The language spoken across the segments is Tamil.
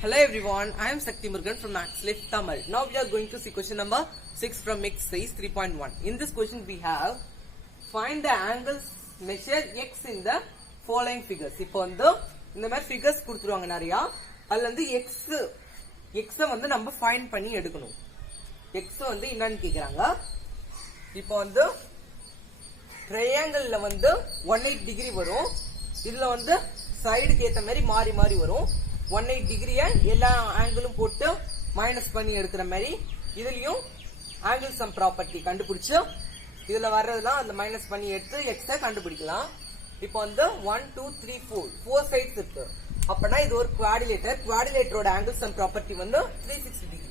Hello everyone, I am Sakti Murugan from Maxlift Tamil. Now we are going to see question number 6 from exercise 3.1. In this question we have find the angles measure x in the following figures. இப்போ வந்து இந்த மாதிரி figures கொடுத்துருவாங்க நிறையா. அதுல வந்து x வந்து நம்ம find பண்ணி எடுக்கணும். x வந்து என்னன்னு கேக்குறாங்க. இப்போ வந்து triangle வந்து 180 டிகிரி வரும். இதுல வந்து சைடுக்கு ஏத்த மாதிரி மாறி மாறி வரும். 180 டிகிரிய எல்லா ஆங்கிளும் போட்டு மைனஸ் பண்ணி எடுக்கிற மாதிரி இதுலயும் ஆங்கிள் சம் ப்ராப்பர்ட்டி கண்டுபிடிச்சு இதுல வர்றதுலாம் அந்த மைனஸ் பண்ணி எடுத்து எக்ஸ கண்டுபிடிக்கலாம். இப்போ வந்து 1 2 3 4 சைட்ஸ் இருக்கு. அப்பனா இது ஒரு குவாடிலேட்டர். குவாடிலேட்டரோட ஆங்கிள் சம் ப்ராப்பர்ட்டி வந்து 360 degree.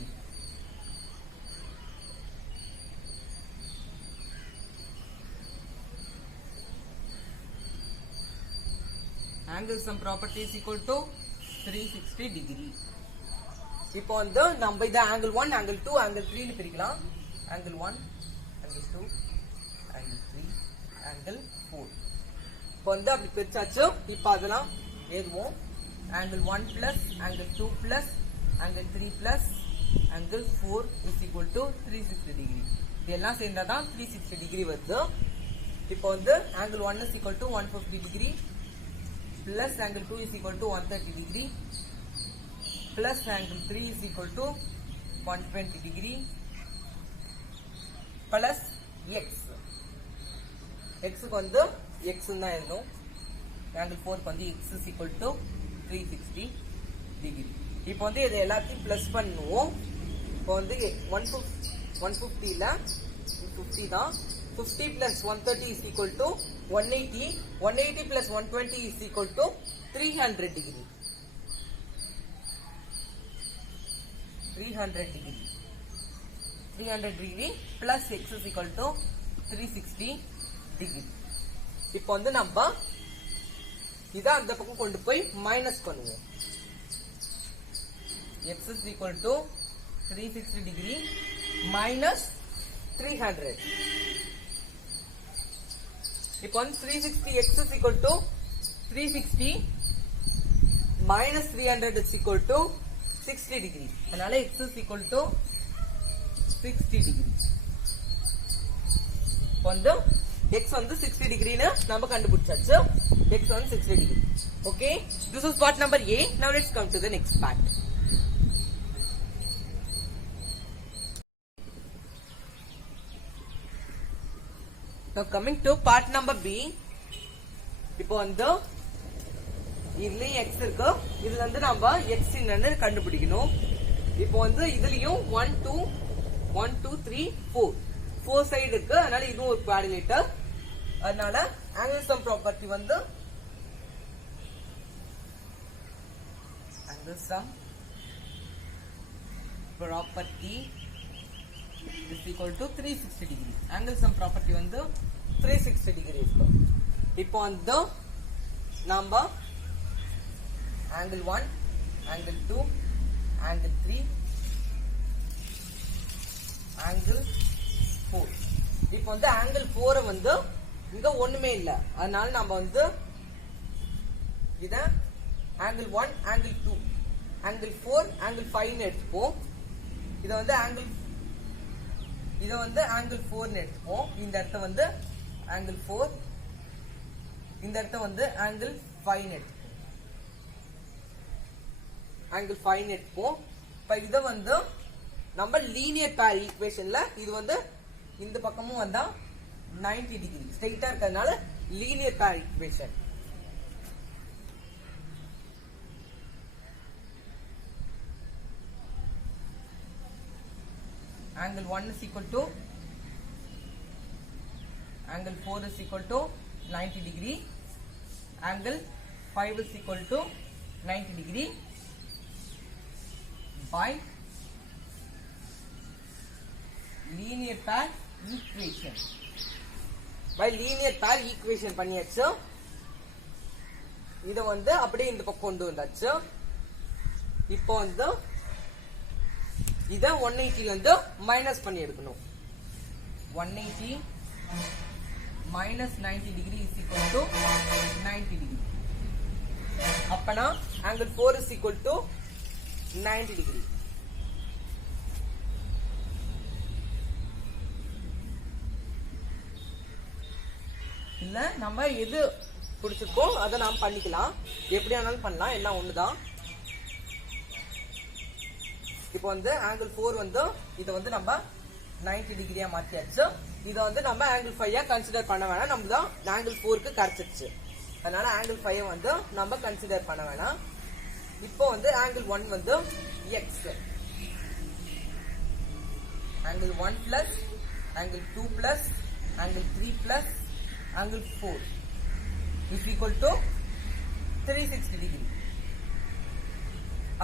Angle sum property is equal to 360 degree. இப்போ வந்து நம்ம இத angle 1, angle 2, angle 3 னு பிரிக்கலாம். angle 1, angle 2, angle 3, angle 4. இப்போ வந்து அப்படி பிரிச்சாச்சு. இப்போ அதெல்லாம் எழுதுவோம். angle 1 plus angle 2 plus angle 3 plus angle 4 is equal to 360 degree. இதெல்லாம் சேர்ந்தாதான் 360 degree வருது. இப்போ வந்து angle 1 is equal to 150 degree plus angle 2 is equal to 130 degree plus angle 3 is equal to 120 degree plus x. x க்கு வந்து x ன்னு எழுதும். angle 4 க்கு வந்து x is equal to 360 degree. இப்போ வந்து இத எல்லாத்தையும் பிளஸ் பண்ணுவோம். இப்போ வந்து 150 ல 50 தான். 50 plus 130 is equal to 180. 180 plus 120 is equal to 300 degree. 300 degree. 300 degree plus x is equal to 360 degree. இப்போ வந்து நம்ம இத அந்த பக்கம் கொண்டு போய் மைனஸ் பண்ணுவோம். x is equal to 360 degree minus 300. இப்போ 360 x is equal to 360 minus 300 is equal to 60 degree. அதனால x is equal to 60 degree. வந்து x வந்து 60 degree னு நம்ம கண்டுபிடிச்சாச்சு. x வந்து 60 degree. Okay, this is part number A. Now let's come to the next part. Now coming to part number B. இப்போ வந்து இதுலயும் x இருக்கு. இதுல இருந்து நம்ம x என்னன்னு கண்டுபிடிக்கணும். இப்போ வந்து இதுலயும் 1 2 3 4 சைடு இருக்கு. அதனால இதுவும் ஒரு குவாடிலேட்டர். அதனால ஆங்கிள் சம் ப்ராப்பர்ட்டி வந்து angle sum property is equal to 360 degree. Angle sum property வந்து 360 degree இருக்கு. இப்போ வந்து நம்ம angle 1, angle 2, angle 3, angle 4. இப்போ வந்து angle 4 வந்து இங்க ஒண்ணுமே இல்ல. அதனால நம்ம வந்து இத angle 1, angle 2, angle 4, angle 5 னு எடுத்துப்போம். இத வந்து angle 4 னு எடுத்துப்போம். இந்த இடத்தை வந்து angle 4, இந்த இடத்தை வந்து angle 5 னு எடுத்துப்போம். angle 5 னு எடுத்துப்போம். இப்ப இத வந்து நம்ம லீனியர் பேர் ஈக்குவேஷன்ல இது வந்து இந்த பக்கமும் வந்தா 90 டிகிரி ஸ்ட்ரைட்டா இருக்கிறதுனால லீனியர் பேர் equation. Angle 1 is equal to angle 4 is equal to 90 degree. Angle 5 is equal to 90 degree by linear pair equation. By linear pair equation பண்ணியாச்சு. இத வந்து அப்படியே இந்த பக்கம் கொண்டு வந்தாச்சு. இப்போ வந்து இத 180 ல இருந்து மைனஸ் பண்ணி எடுக்கணும். 180 minus 90 degree is equal to 90 degree. அப்பனா angle 4 is equal to 90 degree. இல்ல நம்ம எது பிடிச்சிருக்கோ அதை நாம் பண்ணிக்கலாம், எப்படி ஆனாலும் பண்ணலாம், எல்லாம் ஒண்ணுதான். இப்போ வந்து ஆங்கிள் 4 வந்து இதை வந்து நம்ம 90 டிகிரியா மாத்தியாச்சு. இதை வந்து நம்ம ஆங்கிள் 5 கன்சிடர் பண்ண வேணாம், நம்ம தான் ஆங்கிள் 4க்கு கிடைச்சிருச்சு. அதனால ஆங்கிள் 5 வந்து நம்ம கன்சிடர் பண்ண வேணாம். இப்போ வந்து ஆங்கிள் 1 வந்து X, angle 1 plus angle 2 plus angle 3 plus angle 4 is equal to 360 degree.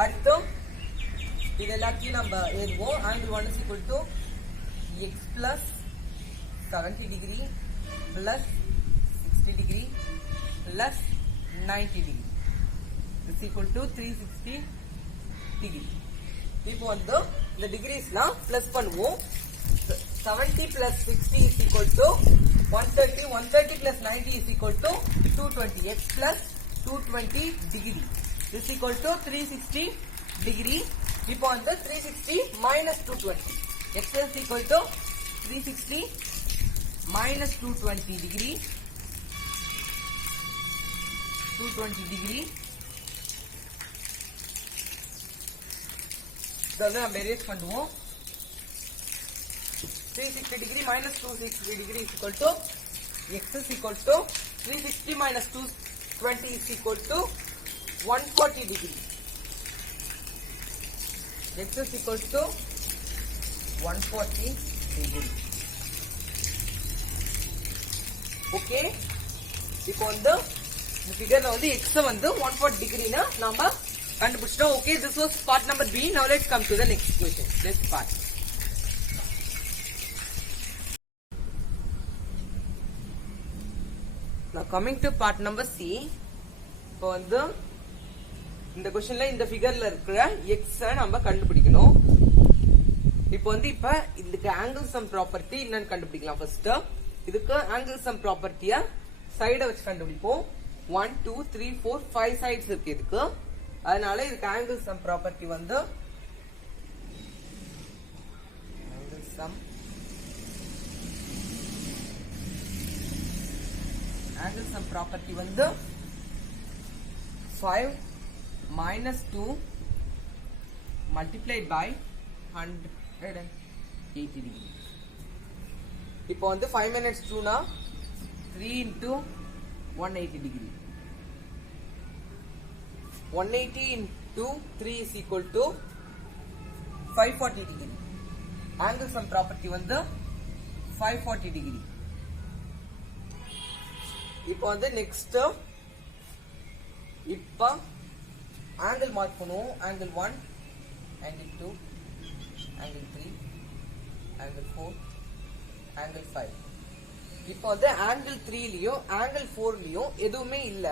அடுத்து இது எல்லாத்தையும் நம்ம எழுதுவோம். Angle 1 is equal to X plus 70 degree plus 60 degree plus 90 degree is equal to 360 degree. இப்போ வந்து இந்த டிகிரிஸ்லாம் பிளஸ் பண்ணுவோம். 70 plus 60 is equal to 130. 130 plus 90 is equal to 220. X plus 220 degree is equal to 360 degree. இப்போ வந்து 360 minus 220. X is equal to 360 minus 220 degree. 220 degree. இதை வந்து நம்ம erase பண்ணுவோம். 360 degree minus 260 degree is equal to x is equal to 360 minus 220 is equal to 140 degree. X is equal to 140 degree. Okay. இப்போ வந்து இந்த ஃபிகர்ல வந்து x வந்து 140 டிகிரினா நாம கண்டுபிடிச்சிட்டோம். Okay, this was part number B. Now let's come to the next question. Next part. Now coming to part number C. இப்போ வந்து இந்த क्वेश्चनல இந்த ஃபிகர்ல இருக்கிற x நம்ம கண்டுபிடிக்கணும். இப்போ வந்து இப்ப இதுக்கு ஆங்கிள் சம் ப்ராப்பர்ட்டி என்னன்னு கண்டுபிடிக்கலாம். ஃபர்ஸ்ட் இதுக்கு ஆங்கிள் சம் ப்ராப்பர்ட்டிய சைட வச்சு கண்டுபிடிப்போம். 1 2 3 4 5 சைட்ஸ் இருக்கு இதுக்கு. அதனால இதுக்கு ஆங்கிள் சம் ப்ராப்பர்ட்டி வந்து angle sum angle sum property வந்து 5 minus 2 multiplied by 180 degree. இப்போ வந்து 5 minus 2 னா 3 into 180 degree. 180 into 3 is equal to 540 degree. Angle sum property வந்து 540 degree. இப்போ வந்து நெக்ஸ்ட் இப்ப ஆங்கிள் மார்க் பண்ணுவோம். Angle 1, angle 2, angle 3, angle 4, angle 5. இப்போ வந்து ஆங்கிள் 3லயும் ஆங்கிள் 4லயும் எதுவுமே இல்ல.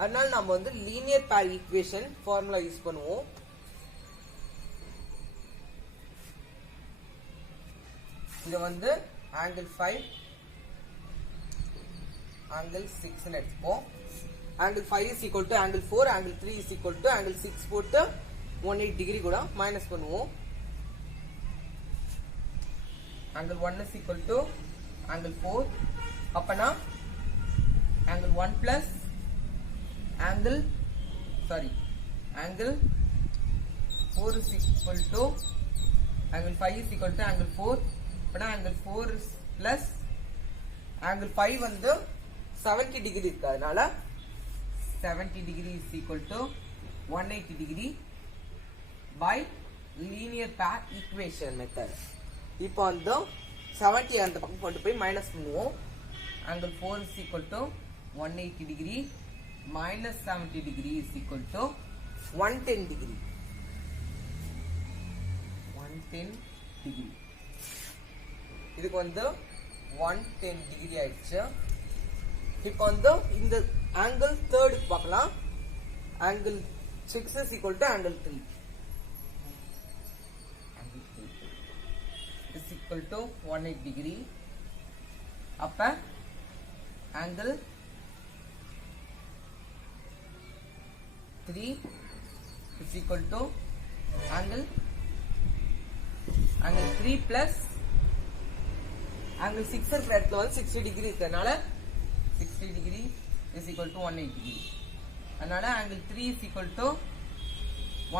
அதனால நம்ம வந்து லீனியர் பேர் ஈக்குவேஷன் ஃபார்முலா யூஸ் பண்ணுவோம். இது வந்து ஆங்கிள் 5 angle 6 ன்னு எடுத்துப்போம். angle 5 is equal to angle 4, angle 3 is equal to angle 6 போட்டு 180 டிகிரி கூட மைனஸ் பண்ணுவோம். angle 1 is equal to angle 4. அப்பனா angle 1 plus angle 4 is equal to angle 5 is equal to angle 4. அப்பனா angle 4 is plus angle 5 வந்து 70 டிகிரி இருக்கு. அதனால 70 degree is equal to 180 degree by linear pair equation method. இப்போ வந்து 70 அந்த பக்கம் கொண்டு போய் மைனஸ் பண்ணுவோம். angle 4 is equal to 180 degree minus 70 degree is equal to 110 degree. 110 degree. இதுக்கு வந்து 110 டிகிரி ஆயிடுச்சு. இப்போ வந்து இந்த ஆங்கிள் தேர்ட் பார்க்கலாம். Angle 6 is equal to angle 3. Angle 3 is equal to 180 degree. அப்ப angle 3 is equal to angle 3 plus angle 6 இருக்கிற இடத்துல வந்து 60 டிகிரி இருக்கறனால 60 degree is equal to 180 degree. அதனால angle 3 is equal to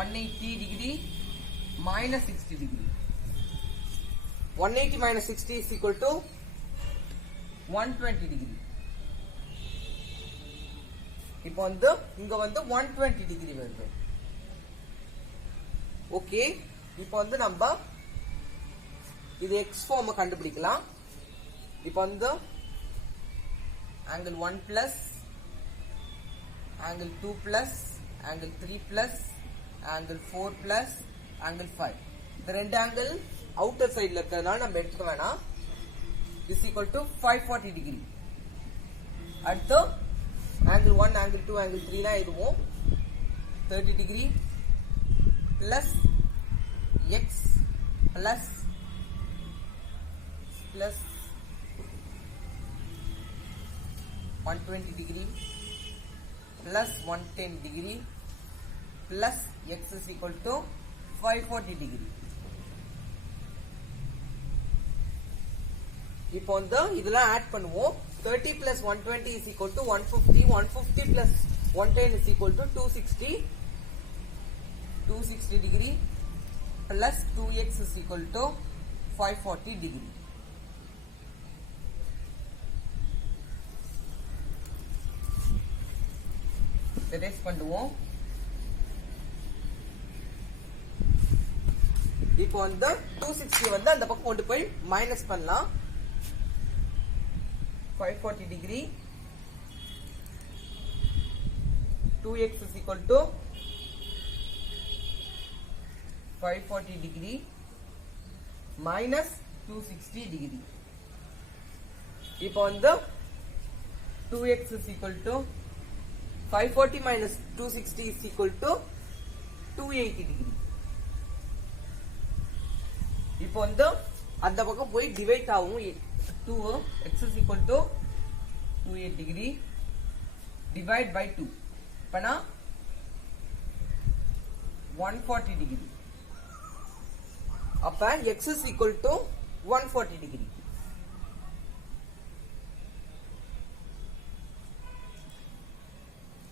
180 degree minus 60 degree. 180 minus 60 is equal to 120 degree. இப்போ வந்து இங்க வந்து 120 degree வருது. ஓகே, இப்போ வந்து நம்ம இது x ஃபார்ம் கண்டுபிடிக்கலாம். இப்போ வந்து angle 1 plus angle 2 plus angle 3 plus angle 4 plus angle 5 இந்த ரெண்டு angle outer sideல இருக்கறதால நம்ம எடுத்துக்க வேணாம். is equal to 540 degree. அடுத்து angle 1 angle 2 angle 3 லாம் எழுதுவோம். 30 degree plus x plus 120 degree plus 110 degree plus x is equal to 540 degree. இப்போ வந்து இதெல்லாம் ஆட் பண்ணுவோம். 30 plus 120 is equal to 150. 150 plus 110 is equal to 260 degree plus 2x is equal to 540 degree. erase பண்ணுவோம். இப்போ வந்து 260 வந்து அந்த பக்கம் கொண்டு போய் மைனஸ் பண்ணலாம். 540 degree 2x is equal to 540 degree minus 260 degree. இப்போ வந்து 2x is equal to 540 minus 260 is equal to 280 degree. இப்போ வந்து அந்த பக்கம் போய் டிவைட் ஆகும். 2 x is equal to 28 degree divide by 2 பண்ணா 140 degree. அப்ப x is equal to 140 degree.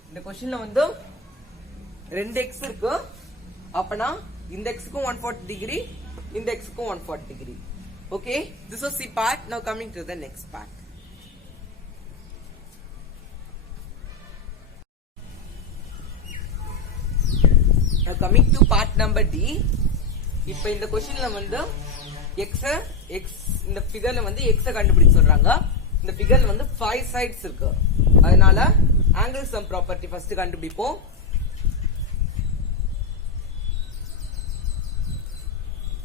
இந்த क्वेश्चनல வந்து 2x இருக்கு. அப்பனா இந்த x க்கு 140 degree, இந்த x க்கு 140 degree. Okay, this was the part. Now coming to the next part. Now coming to part number D. இப்போ இந்த क्वेश्चनல வந்து x இந்த ஃபிகர்ல வந்து x கண்டுபிடிக்க சொல்றாங்க. இந்த ஃபிகர்ல வந்து 5 சைட்ஸ் இருக்கு. அதனால angle sum property first கண்டுபிடிப்போம்.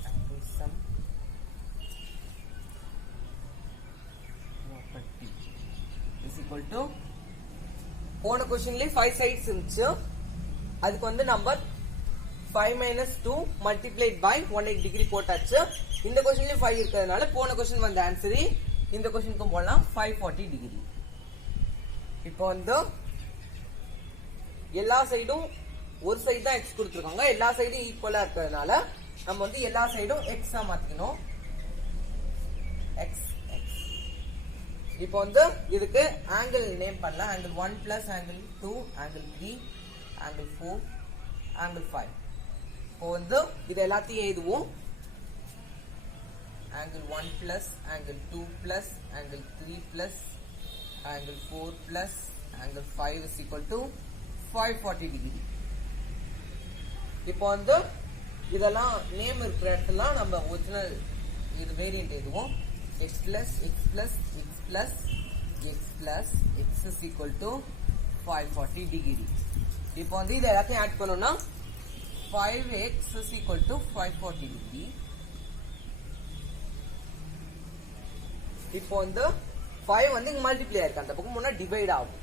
Angle sum property is equal to போன क्वेश्चनலயே 5 சைட்ஸ் இருந்துச்சு. அதுக்கு வந்து number 5 minus 2 multiplied by 180 degree போட்டாச்சு. இந்த क्वेश्चनலயே 5 இருக்கிறதுனால போன क्वेश्चन வந்த ஆன்சர் இந்த क्वेश्चनக்கும் போடலாம் 540 degree. இப்போ வந்து எல்லா சைடும் ஒரு சைடு தான் x கொடுத்திருக்காங்க. எல்லா சைடும் ஈக்குவலா இருக்கிறதுனால நம்ம வந்து எல்லா சைடும் x ஆ மாத்திக்கணும். x x. இப்போ வந்து இதுக்கு ஆங்கிள் நேம் பண்ணலாம். angle 1 plus angle 2 angle 3 angle 4 angle 5. இப்போ வந்து இது எல்லாத்தையும் எழுதுவோம். angle 1 plus angle 2 plus angle 3 plus angle 4 plus angle 5 is equal to 540 degree. இப்போ வந்து இதெல்லாம் நேம் இருக்கிற இடத்துல நம்ம ஒரிஜினல் இது வேரியன்ட் எழுதுவோம். x plus x plus x plus x plus x is equal to 540 degree. இப்போ வந்து இது எல்லாத்தையும் ஆட் பண்ணோம்னா 5x is equal to 540 degree. இப்போ வந்து 5 வந்து இங்க மல்டிப்ளை ஆயிருக்கு. அந்த பக்கம் முன்னா டிவைட் ஆகும்.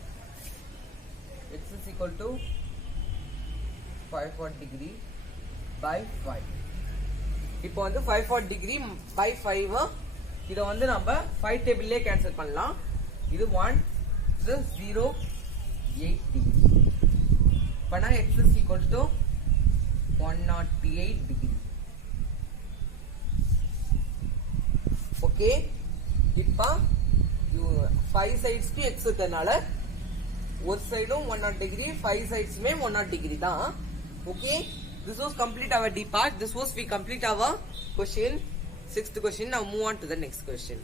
x is equal to 540 degree by 5. இப்போ வந்து 540 degree by 5 இத வந்து நம்ம 5 டேபிள்லயே கேன்சல் பண்ணலாம். இது 1 இது 0 8 degree. பண்ணா x is equal to 108 degree. Okay, இப்ப 5 sides க்கு x இருக்கனால ஒரு சைடும் 100 degree, 5 sides மே 100 degree தான். Okay, this was complete our D part. This was we complete our question, 6th question. Now move on to the next question.